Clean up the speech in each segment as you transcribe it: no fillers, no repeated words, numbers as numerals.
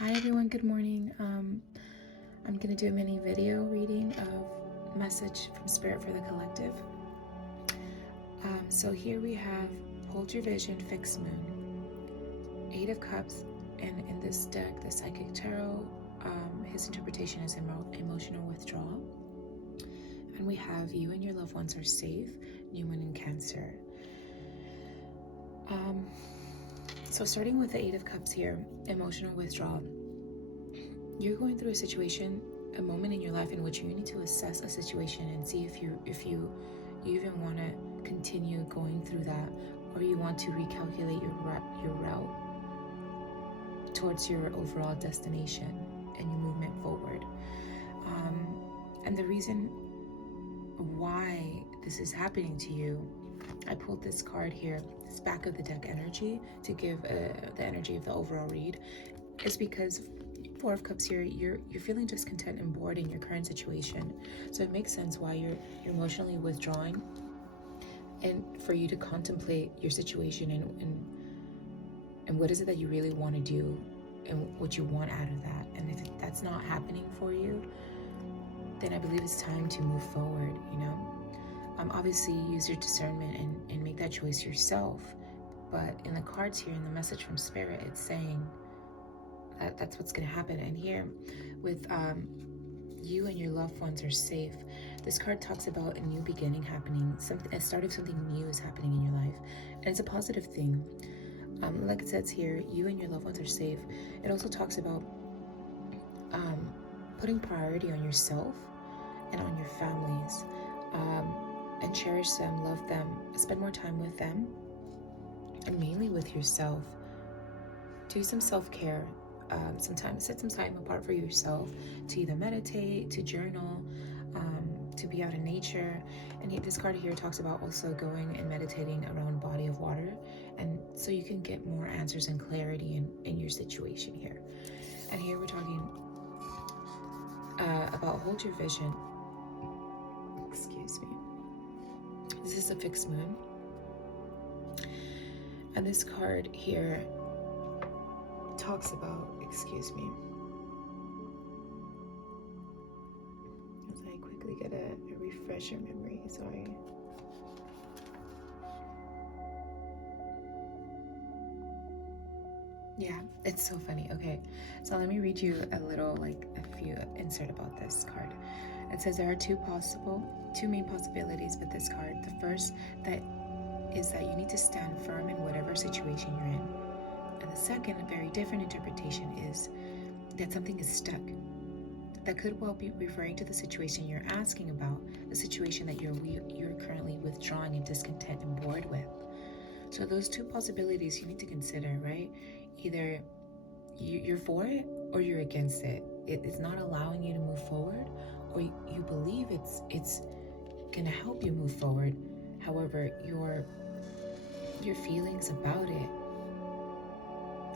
Hi everyone, good morning. I'm going to do a mini video reading of Message from Spirit for the Collective. So here we have Hold Your Vision, Fixed Moon, Eight of Cups, and in this deck, the Psychic Tarot, his interpretation is emotional withdrawal. And we have You and Your Loved Ones Are Safe, New Moon in Cancer. So starting with the Eight of Cups here, emotional withdrawal. You're going through a moment in your life in which you need to assess a situation and see if you even want to continue going through that, or you want to recalculate your route towards your overall destination and your movement forward. And the reason why this is happening to you, I pulled this card here, this back of the deck energy, to give the energy of the overall read, is because Four of Cups here, you're feeling discontent and bored in your current situation. So it makes sense why you're emotionally withdrawing, and for you to contemplate your situation and what is it that you really want to do and what you want out of that. And if that's not happening for you, then I believe it's time to move forward, Obviously use your discernment and make that choice yourself. But in the cards here, in the message from Spirit, it's saying that's what's going to happen. And here with You and Your Loved Ones Are Safe, this card talks about a new beginning happening, a start of something new is happening in your life, and it's a positive thing. Like it says here, You and Your Loved Ones Are Safe. It also talks about putting priority on yourself and on your families, and cherish them, love them, spend more time with them, and mainly with yourself. Do some self-care. Sometimes set some time apart for yourself to either meditate, to journal, to be out in nature. And this card here talks about also going and meditating around a body of water, and so you can get more answers and clarity in your situation here. And here we're talking about Hold Your Vision. Excuse me. This is a fixed moon. And this card here talks about, excuse me, as I quickly get a refresher memory, sorry. Yeah, it's so funny. Okay, so let me read you a few insert about this card. It says there are two main possibilities with this card. The first is that you need to stand firm in whatever situation you're in. And the second, a very different interpretation, is that something is stuck. That could well be referring to the situation you're asking about, the situation that you're currently withdrawing and discontent and bored with. So those two possibilities you need to consider, right? Either you're for it or you're against it. It's not allowing you to move forward, or you believe it's gonna help you move forward. However, your feelings about it,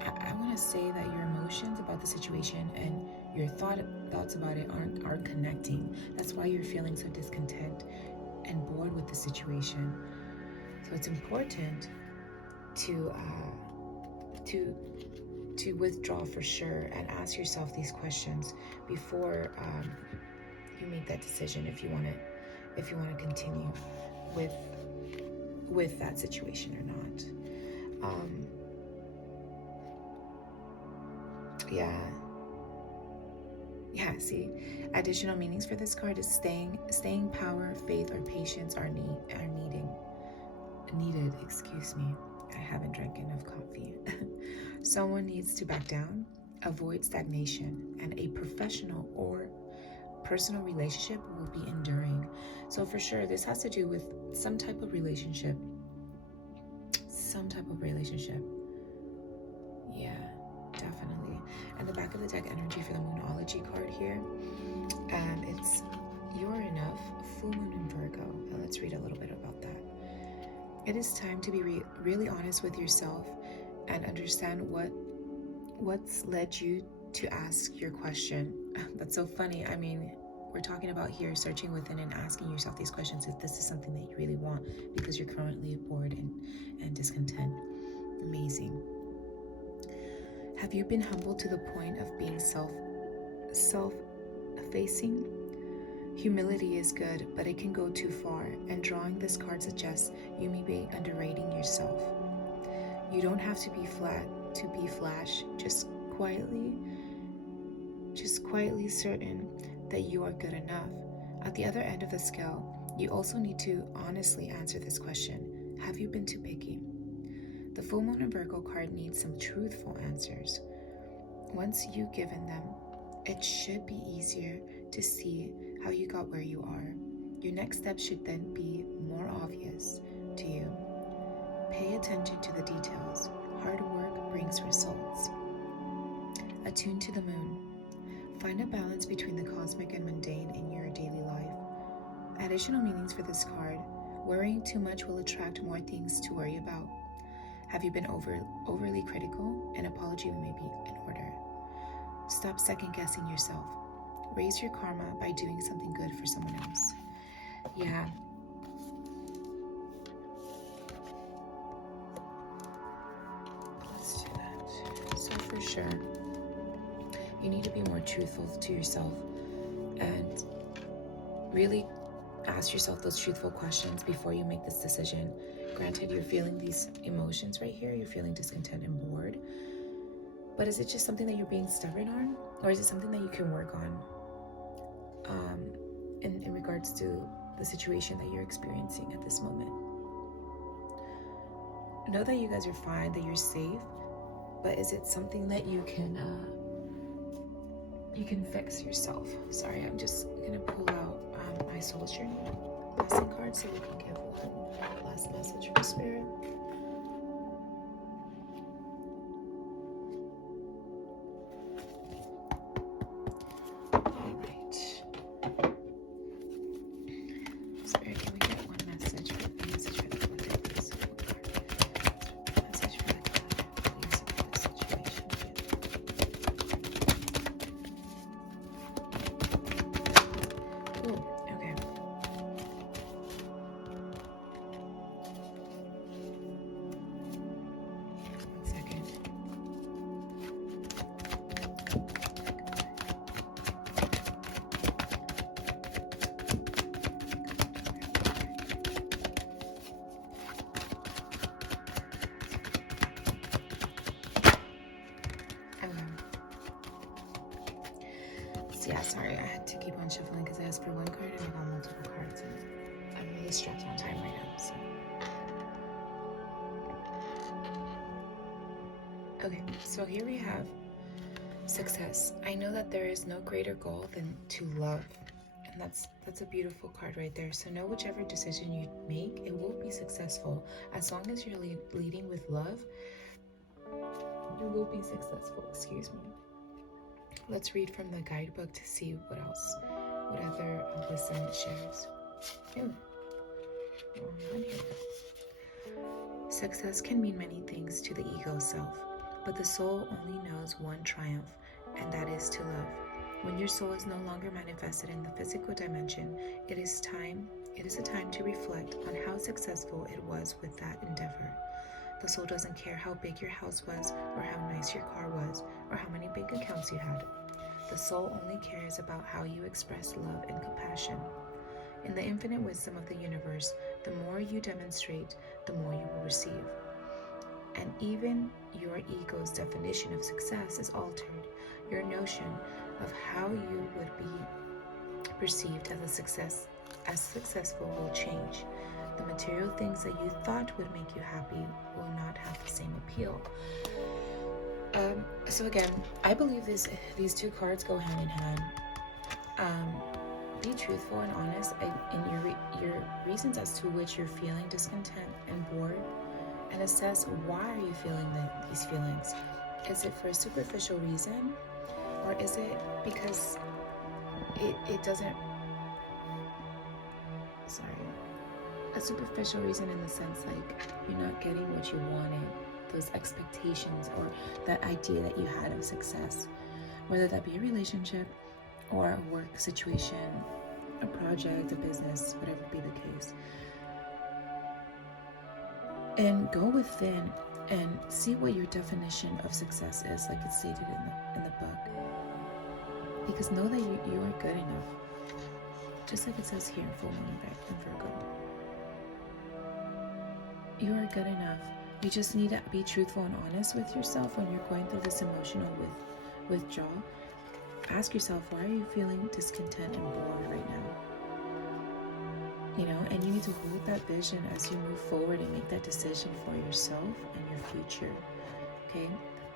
I want to say that your emotions about the situation and your thoughts about it aren't connecting. That's why you're feeling so discontent and bored with the situation. So it's important to withdraw for sure and ask yourself these questions before you make that decision, if you want to continue with that situation or not. See, additional meanings for this card is staying power, faith, or patience are needed. Excuse me, I haven't drank enough coffee. Someone needs to back down, avoid stagnation, and a professional or personal relationship will be enduring. So for sure, this has to do with some type of relationship. Yeah, definitely. And the back of the deck energy for the Moonology card here, it's You're Enough, full moon in Virgo. Now let's read a little bit about that. It is time to be really honest with yourself and understand what's led you to ask your question. That's so funny. I mean, we're talking about here searching within and asking yourself these questions if this is something that you really want because you're currently bored and discontent. Amazing. Have you been humbled to the point of being self-effacing? Humility is good, but it can go too far, and drawing this card suggests you may be underrating yourself. You don't have to be flash, just quietly certain that you are good enough. At the other end of the scale, you also need to honestly answer this question. Have you been too picky? The full moon and Virgo card needs some truthful answers. Once you've given them, it should be easier to see how you got where you are. Your next step should then be more obvious to you. Pay attention to the details. Hard work brings results. Attune to the moon. Find a balance between the cosmic and mundane in your daily life. Additional meanings for this card. Worrying too much will attract more things to worry about. Have you been overly critical? An apology may be in order. Stop second-guessing yourself. Raise your karma by doing something good for someone else. Yeah. Let's do that. So for sure, you need to be more truthful to yourself and really ask yourself those truthful questions before you make this decision. Granted, you're feeling these emotions right here. You're feeling discontent and bored. But is it just something that you're being stubborn on? Or is it something that you can work on in regards to the situation that you're experiencing at this moment? Know that you guys are fine, that you're safe. But is it something that you can fix yourself? Sorry, I'm just going to pull out my soul's journey blessing card so we can give one last message from Spirit. All right. Spirit, can we get one message for the collective, please? Message for the collective, please, about this situation. Ooh, okay. One second. Yeah, sorry, I had to keep on shuffling because I asked for one card and I got multiple cards, and I'm really strapped on time right now, so. Okay, so here we have success. I know that there is no greater goal than to love, and that's a beautiful card right there. So know whichever decision you make, it will be successful. As long as you're leading with love, you will be successful. Excuse me. Let's read from the guidebook to see what other wisdom it shares. Success can mean many things to the ego self, but the soul only knows one triumph, and that is to love. When your soul is no longer manifested in the physical dimension, it is a time to reflect on how successful it was with that endeavor. The soul doesn't care how big your house was, or how nice your car was, or how many bank accounts you had. The soul only cares about how you express love and compassion. In the infinite wisdom of the universe, the more you demonstrate, the more you will receive. And even your ego's definition of success is altered. Your notion of how you would be perceived as successful will change. The material things that you thought would make you happy will not have the same appeal. So again, I believe these two cards go hand in hand. Be truthful and honest in your reasons as to which you're feeling discontent and bored, and assess why are you feeling these feelings. Is it for a superficial reason, or is it because it doesn't? A superficial reason in the sense like you're not getting what you wanted, those expectations or that idea that you had of success, whether that be a relationship or a work situation, a project, a business, whatever be the case. And go within and see what your definition of success is, like it's stated in the book. Because know that you are good enough. Just like it says here in full moon in Virgo. You are good enough. You just need to be truthful and honest with yourself when you're going through this emotional withdrawal. Ask yourself, why are you feeling discontent and bored right now? You know, and you need to hold that vision as you move forward and make that decision for yourself and your future. Okay?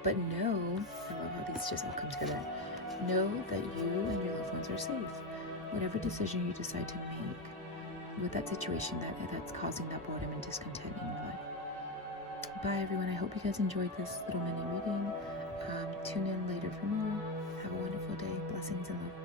But know, I love how these just all come together. Know that you and your loved ones are safe. Whatever decision you decide to make with that situation that's causing that boredom and discontent in your life. Bye everyone. I hope you guys enjoyed this little mini reading. Tune in later for more. Have a wonderful day. Blessings and love.